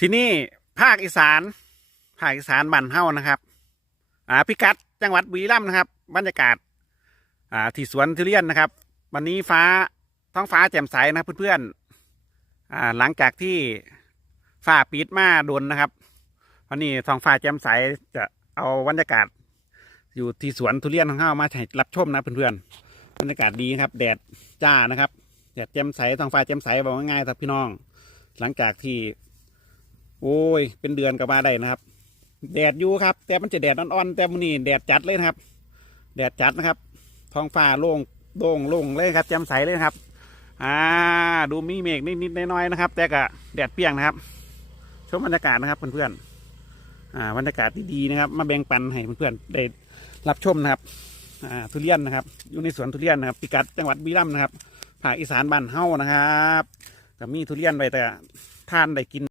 ที่นี่ภาคอีสาน ภาคอีสานบ้านเฮานะครับ อ่าพิกัดจังหวัดบุรีรัมย์นะครับ บรรยากาศ อ่าที่สวนทุเรียนนะครับ วันนี้ฟ้าท้องฟ้าแจ่มใสนะเพื่อนๆ อ่าหลังจากที่ฟ้าปิดมาโดนนะครับ วันนี้ท้องฟ้าแจ่มใสจะเอาบรรยากาศ อยู่ที่สวนทุเรียนของเฮามาให้รับชมนะเพื่อนๆ บรรยากาศดีครับ แดดจ้านะครับ แดดแจ่มใสท้องฟ้าแจ่มใสบอกง่ายๆครับพี่น้อง หลังจากที่ โอ้ย เป็นเดือนก็มาได้นะครับ แดดอยู่ครับ แต่มันจะแดดอ่อนๆแต่มันนี่แดดจัดเลยนะครับ แดดจัดนะครับ ท้องฟ้าโล่งโล่งโล่งเลยครับแจ่มใสเลยครับ อ่า ดูมีเมฆนิดๆน้อยๆนะครับ แต่ก็แดดเปรี้ยงนะครับชมบรรยากาศนะครับเพื่อนๆอ่าบรรยากาศดีๆนะครับ มาแบ่งปันให้เพื่อนๆได้รับชมนะครับ อ่าทุเรียนนะครับ อยู่ในสวนทุเรียนนะครับ พิกัดจังหวัดบุรีรัมย์นะครับภาคอีสานบ้านเฮานะครับก็มีทุเรียนไว้แต่ท่านได้กิน